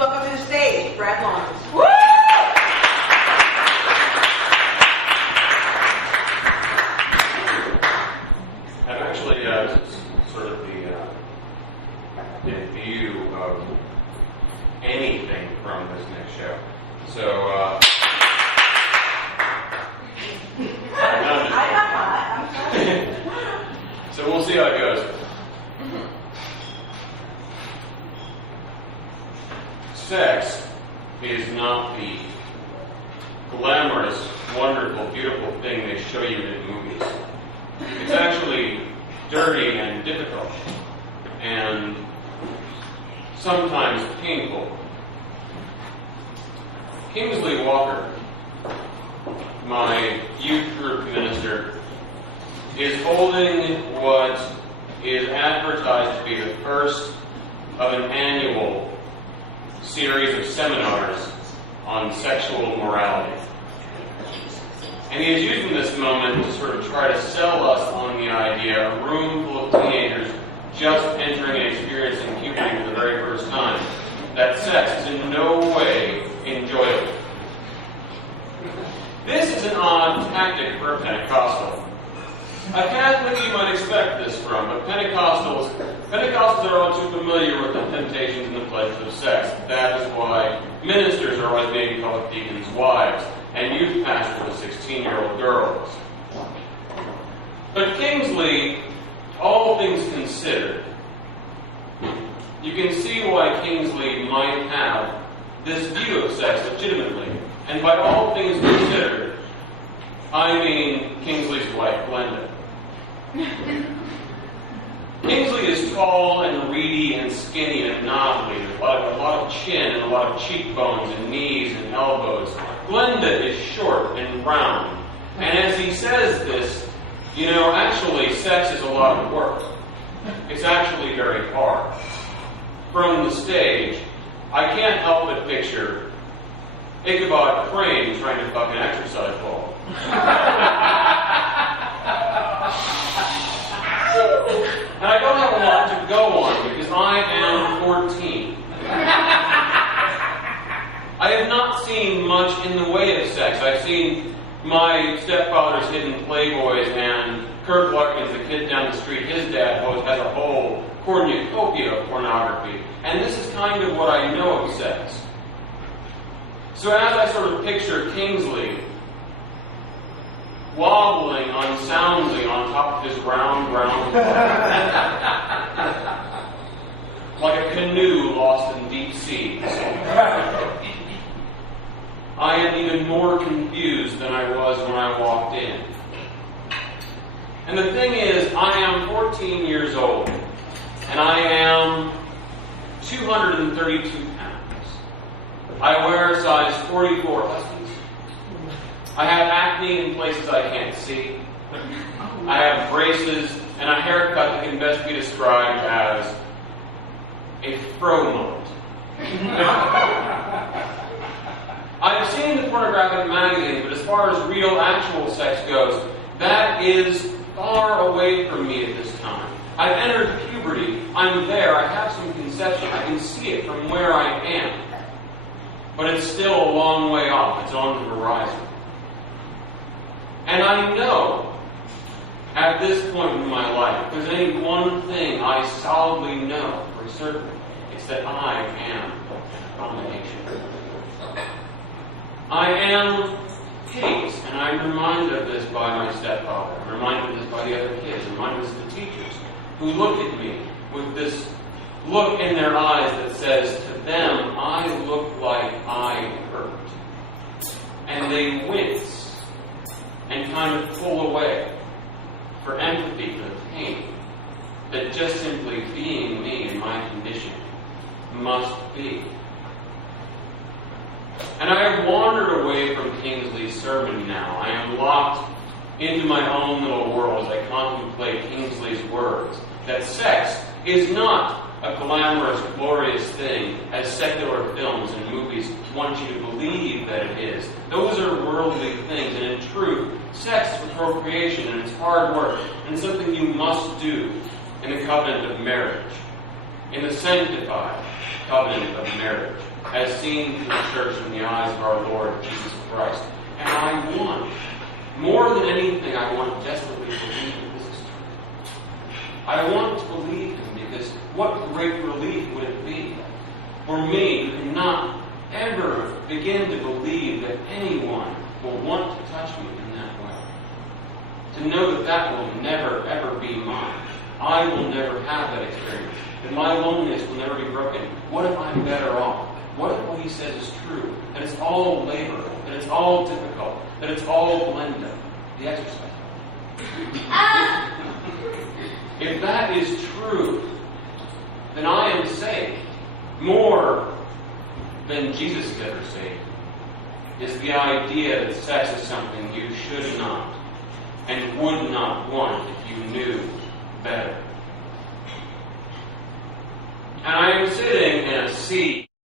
welcome to the stage, Brad Lawrence. Woo! I'm actually sort of the view of anything from this next show. So, so we'll see how it goes. Sex is not the glamorous, wonderful, beautiful thing they show you in movies. It's actually dirty and difficult, and sometimes painful. Kingsley Walker, my youth group minister, is holding what is advertised to be the first of an annual series of seminars on sexual morality. And he is using this moment to sort of try to sell us on the idea, a room full of teenagers just entering and experiencing puberty for the very first time, that sex is in no way enjoyable. This is an odd tactic for a Pentecostal. A Catholic you might expect this from, but Pentecostals are all too familiar with the temptations and the pleasures of sex. That is why ministers are always being called deacons' wives, and youth pastors 16-year-old girls. But Kingsley, all things considered, you can see why Kingsley might have this view of sex legitimately. And by all things considered, I mean Kingsley's wife, Glenda. Kingsley is tall and reedy and skinny and knobbly, with a lot of chin and a lot of cheekbones and knees and elbows. Glenda is short and round. And as he says this, actually sex is a lot of work. It's actually very hard. From the stage, I can't help but picture Ichabod Crane trying to fuck an exercise ball. And I don't have a lot to go on because I am 14. I have not seen much in the way of sex. I've seen my stepfather's hidden Playboys and Kirk Larkins, the kid down the street, his dad has a whole cornucopia of pornography. And this is kind of what I know of sex. So as I sort of picture Kingsley wobbling unsoundly on top of his round like a canoe lost in deep seas, I am even more confused than I was when I walked in. And the thing is, I am 14 years old, and I am 232 pounds. I wear a size 44 huskies. I have acne in places I can't see. I have braces and a haircut that can best be described as a fro mullet. I've seen the pornographic magazine, but as far as real, actual sex goes, that is far away from me at this time. I've entered puberty. I'm there. I have some conception. I can see it from where I am. But it's still a long way off. It's on the horizon. And I know, at this point in my life, if there's any one thing I solidly know for certain, it's that I am an abomination. I am hideous, and I'm reminded of this by my stepfather. I'm reminded of this by the other kids. I'm reminded of this by the teachers who look at me with this look in their eyes that says, to them, I look like I hurt. And they wince and kind of pull away for empathy for the pain that just simply being me in my condition must be. And I have wandered away from Kingsley's sermon now. I am locked into my own little world as I contemplate Kingsley's words, that sex is not a glamorous, glorious thing as secular films and movies want you to believe that it is. Those are worldly things, and in truth, sex is for procreation, and it's hard work, and something you must do in the covenant of marriage, in the sanctified covenant of marriage, as seen through the church in the eyes of our Lord Jesus Christ. And I want, more than anything, I want desperately to believe that this is true. I want to believe Him because what great relief would it be for me who cannot ever begin to believe that anyone will want to touch me in that way. To know that that will never, ever be mine. I will never have that experience. That my loneliness will never be broken. What if I'm better off? What if what He says is true? That it's all labor. That it's all difficult. That it's all blended. The exercise. If that is true, then I am saved. More than Jesus is ever saved is the idea that sex is something you should not and would not want if you knew better. And I am sitting in a seat